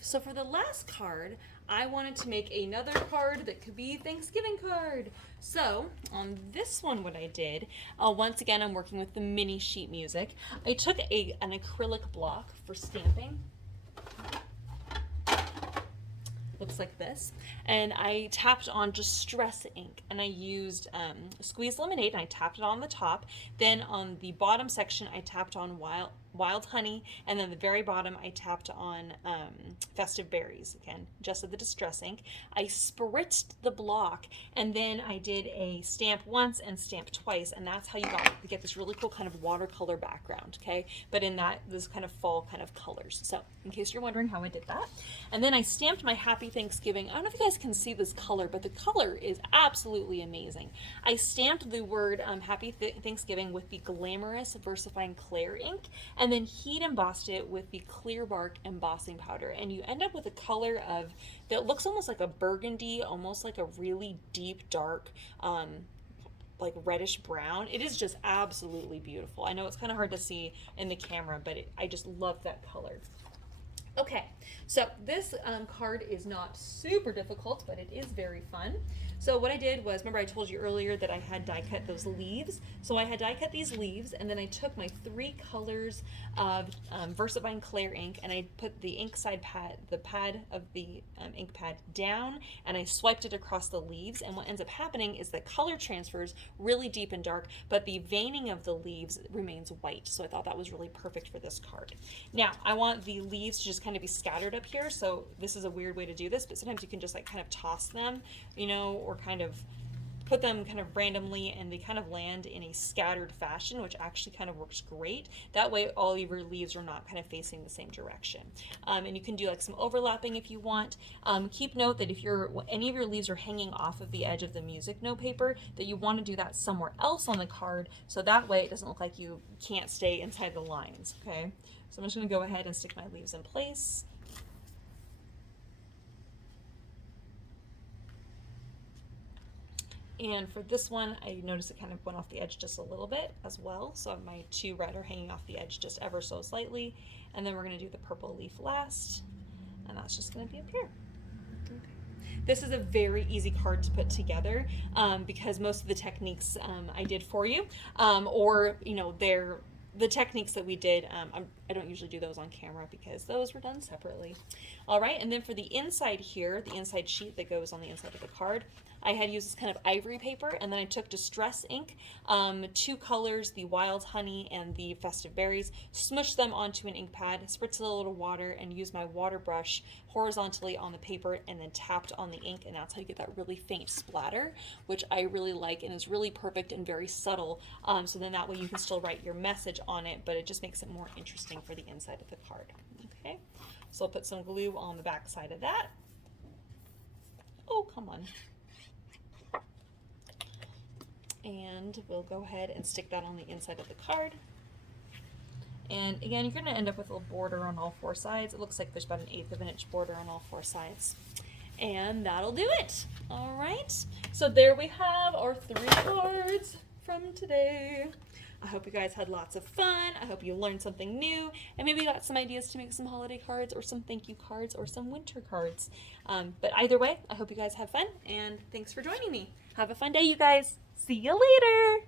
So for the last card, I wanted to make another card that could be Thanksgiving card. So on this one, what I did, once again, I'm working with the mini sheet music. I took an acrylic block for stamping. Looks like this, and I tapped on Distress ink, and I used squeezed lemonade, and I tapped it on the top. Then on the bottom section, I tapped on wild honey, and then the very bottom I tapped on festive berries, again just of the Distress ink. I spritzed the block, and then I did a stamp once and stamp twice, and that's how you get this really cool kind of watercolor background, okay, but in this kind of fall kind of colors. So in case you're wondering how I did that. And then I stamped my Happy Thanksgiving. I don't know if you guys can see this color, but the color is absolutely amazing. I stamped the word Happy Thanksgiving with the Glamorous VersaFine Clair ink, and then heat embossed it with the Clear Bark embossing powder, and you end up with a color that looks almost like a burgundy, almost like a really deep dark like reddish brown. It is just absolutely beautiful. I know it's kind of hard to see in the camera, but I just love that color. Okay, so this card is not super difficult, but it is very fun. So what I did was, remember I told you earlier that I had die cut those leaves. So I had die cut these leaves, and then I took my 3 colors of VersaFine Clair ink, and I put the ink side pad, the pad of the ink pad down, and I swiped it across the leaves. And what ends up happening is that color transfers really deep and dark, but the veining of the leaves remains white. So I thought that was really perfect for this card. Now I want the leaves to just kind of be scattered up here. So this is a weird way to do this, but sometimes you can just like kind of toss them, you know, or kind of put them kind of randomly, and they kind of land in a scattered fashion, which actually kind of works great. That way all of your leaves are not kind of facing the same direction. And you can do like some overlapping if you want. Keep note that if any of your leaves are hanging off of the edge of the music note paper, that you want to do that somewhere else on the card, so that way it doesn't look like you can't stay inside the lines, okay? So I'm just going to go ahead and stick my leaves in place. And for this one, I noticed it kind of went off the edge just a little bit as well. So my 2 red are hanging off the edge just ever so slightly. And then we're going to do the purple leaf last. And that's just going to be up here. Okay. This is a very easy card to put together because most of the techniques I did for you, or, you know, the techniques that we did, I don't usually do those on camera because those were done separately. All right, and then for the inside here, the inside sheet that goes on the inside of the card, I had used this kind of ivory paper, and then I took Distress ink, 2 colors, the Wild Honey and the Festive Berries, smushed them onto an ink pad, spritzed a little water, and used my water brush horizontally on the paper, and then tapped on the ink, and that's how you get that really faint splatter, which I really like, and is really perfect and very subtle, so then that way you can still write your message on it, but it just makes it more interesting for the inside of the card. Okay, so I'll put some glue on the back side of that. Oh, come on. And we'll go ahead and stick that on the inside of the card. And again, you're going to end up with a little border on all 4 sides. It looks like there's about 1/8 of an inch border on all 4 sides. And that'll do it. All right. So there we have our 3 cards from today. I hope you guys had lots of fun. I hope you learned something new, and maybe got some ideas to make some holiday cards or some thank you cards or some winter cards. But either way, I hope you guys have fun, and thanks for joining me. Have a fun day, you guys. See you later.